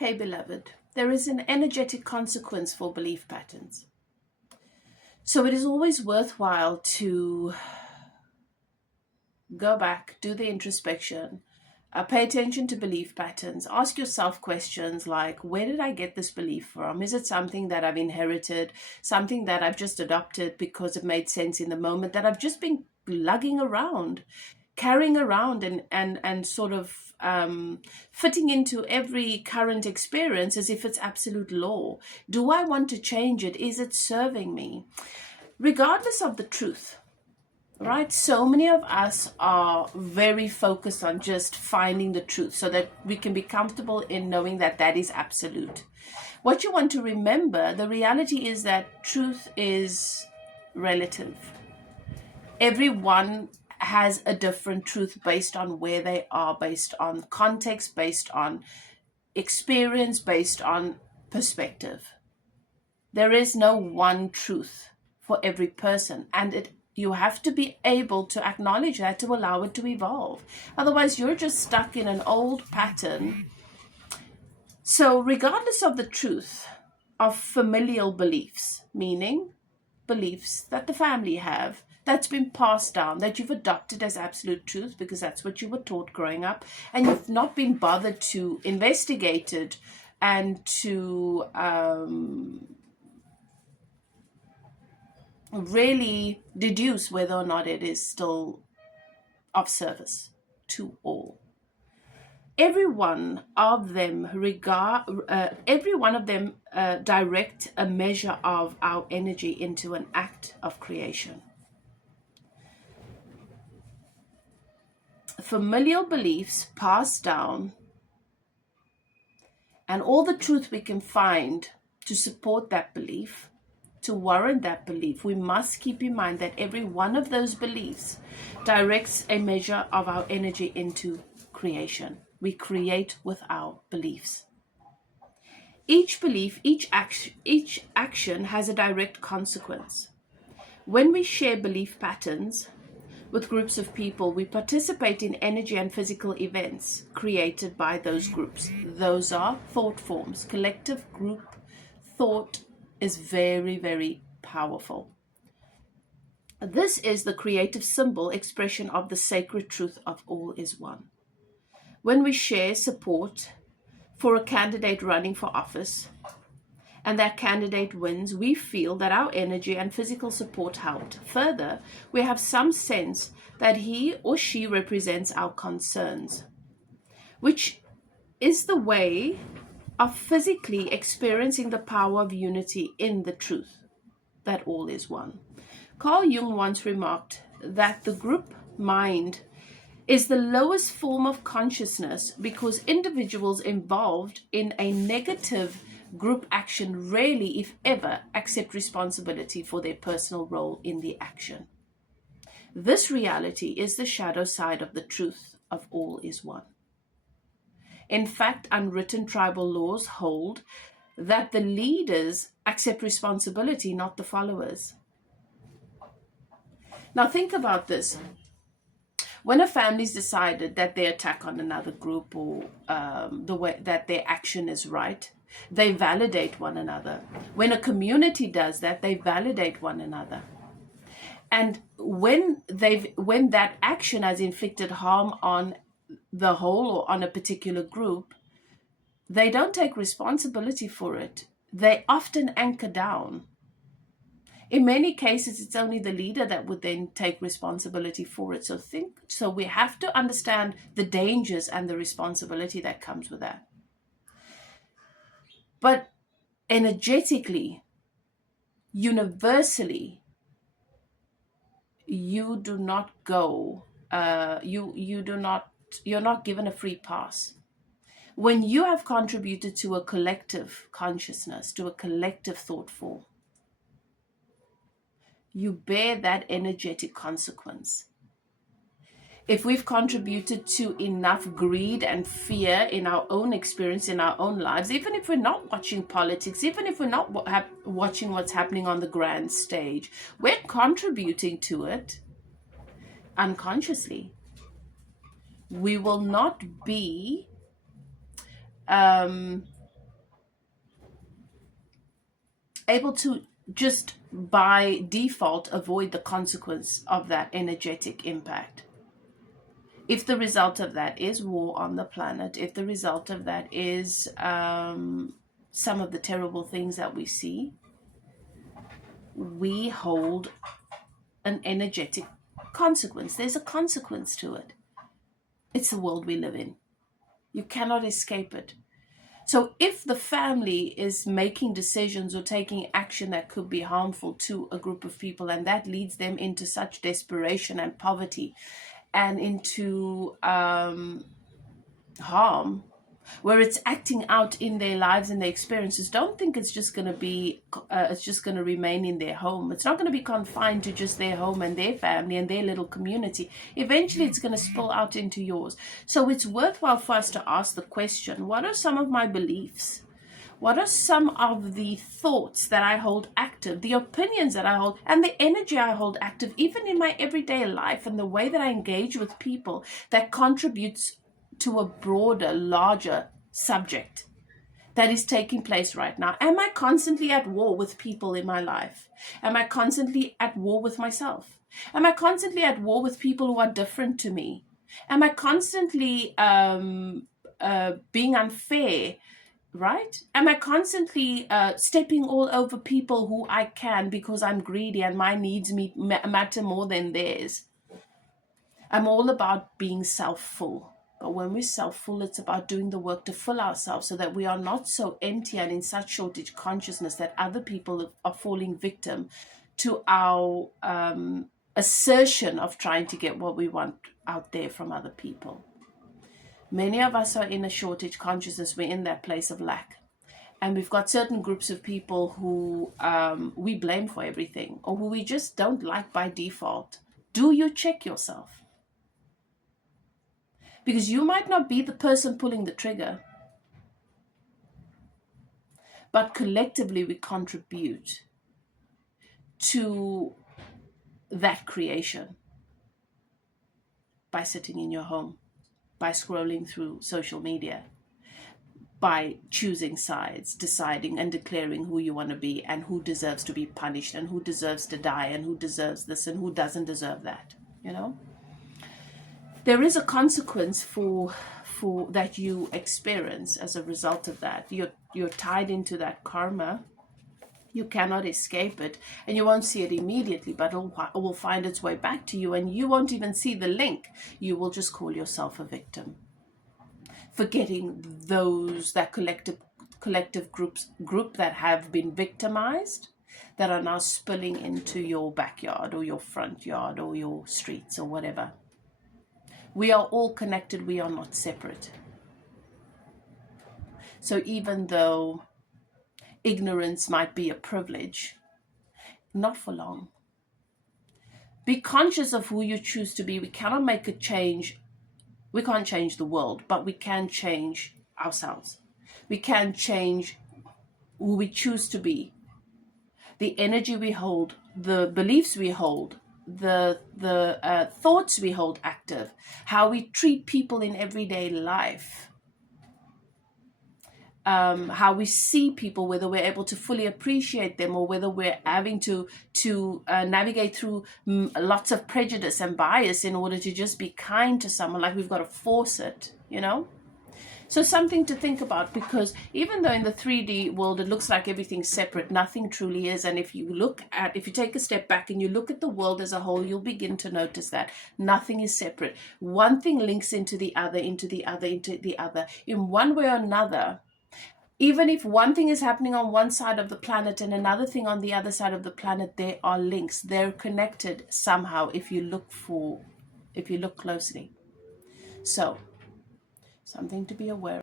Hey, beloved, there is an energetic consequence for belief patterns. So it is always worthwhile to go back, do the introspection, pay attention to belief patterns, ask yourself questions like, where did I get this belief from? Is it something that I've inherited, something that I've just adopted because it made sense in the moment, that I've just been lugging around, carrying around and sort of fitting into every current experience as if it's absolute law? Do I want to change it? Is it serving me? Regardless of the truth, right? So many of us are very focused on just finding the truth so that we can be comfortable in knowing that that is absolute. What you want to remember, the reality is that truth is relative. Everyone has a different truth based on where they are, based on context, based on experience, based on perspective. There is no one truth for every person, and you have to be able to acknowledge that to allow it to evolve. Otherwise, you're just stuck in an old pattern. So regardless of the truth of familial beliefs, meaning beliefs that the family have, that's been passed down, that you've adopted as absolute truth because that's what you were taught growing up, and you've not been bothered to investigate it and to really deduce whether or not it is still of service to all. Every one of them direct a measure of our energy into an act of creation. Familial beliefs passed down, and all the truth we can find to support that belief, to warrant that belief, we must keep in mind that every one of those beliefs directs a measure of our energy into creation. We create with our beliefs. Each belief, each action has a direct consequence. When we share belief patterns with groups of people, we participate in energy and physical events created by those groups. Those are thought forms. Collective group thought is very, very powerful. This is the creative symbol expression of the sacred truth of all is one. When we share support for a candidate running for office and that candidate wins, we feel that our energy and physical support helped. Further, we have some sense that he or she represents our concerns, which is the way of physically experiencing the power of unity in the truth that all is one. Carl Jung once remarked that the group mind is the lowest form of consciousness because individuals involved in a negative group action rarely, if ever, accept responsibility for their personal role in the action. This reality is the shadow side of the truth of all is one. In fact, unwritten tribal laws hold that the leaders accept responsibility, not the followers. Now think about this. When a family's decided that they attack on another group or the way that their action is right, they validate one another. When a community does that, they validate one another. And when that action has inflicted harm on the whole or on a particular group, they don't take responsibility for it. They often anchor down. In many cases, it's only the leader that would then take responsibility for it. So we have to understand the dangers and the responsibility that comes with that. But energetically, universally, you do not go. You're not given a free pass. When you have contributed to a collective consciousness, to a collective thought form, you bear that energetic consequence. If we've contributed to enough greed and fear in our own experience, in our own lives, even if we're not watching politics, even if we're not watching what's happening on the grand stage, we're contributing to it unconsciously. We will not be able to just by default avoid the consequence of that energetic impact. If the result of that is war on the planet, if the result of that is some of the terrible things that we see, we hold an energetic consequence. There's a consequence to it. It's the world we live in. You cannot escape it. So if the family is making decisions or taking action that could be harmful to a group of people, and that leads them into such desperation and poverty and into harm, where it's acting out in their lives and their experiences, don't think it's just going to be, it's just going to remain in their home. It's not going to be confined to just their home and their family and their little community. Eventually, it's going to spill out into yours. So it's worthwhile for us to ask the question, what are some of my beliefs? What are some of the thoughts that I hold active, the opinions that I hold, and the energy I hold active, even in my everyday life and the way that I engage with people that contributes to a broader, larger subject that is taking place right now? Am I constantly at war with people in my life? Am I constantly at war with myself? Am I constantly at war with people who are different to me? Am I constantly being unfair? Right? Am I constantly stepping all over people who I can because I'm greedy and my needs matter more than theirs? I'm all about being self-full. But when we're self-full, it's about doing the work to fill ourselves so that we are not so empty and in such shortage consciousness that other people are falling victim to our assertion of trying to get what we want out there from other people. Many of us are in a shortage consciousness. We're in that place of lack. And we've got certain groups of people who we blame for everything, or who we just don't like by default. Do you check yourself? Because you might not be the person pulling the trigger, but collectively we contribute to that creation by sitting in your home, by scrolling through social media, by choosing sides, deciding and declaring who you want to be and who deserves to be punished and who deserves to die and who deserves this and who doesn't deserve that, you know? There is a consequence for that you experience as a result of that. You're tied into that karma. You cannot escape it, and you won't see it immediately, but it will find its way back to you, and you won't even see the link. You will just call yourself a victim, forgetting that collective group that have been victimized, that are now spilling into your backyard or your front yard or your streets or whatever. We are all connected. We are not separate. So even though ignorance might be a privilege, not for long. Be conscious of who you choose to be. We cannot make a change. We can't change the world, but we can change ourselves. We can change who we choose to be, the energy we hold, the beliefs we hold, the thoughts we hold active, how we treat people in everyday life, how we see people, whether we're able to fully appreciate them or whether we're having to navigate through lots of prejudice and bias in order to just be kind to someone, like we've got to force it, you know? So something to think about, because even though in the 3D world it looks like everything's separate, nothing truly is. And if you take a step back and you look at the world as a whole, you'll begin to notice that nothing is separate. One thing links into the other, into the other, into the other, in one way or another. Even if one thing is happening on one side of the planet and another thing on the other side of the planet, there are links. They're connected somehow if you look closely. So, something to be aware of.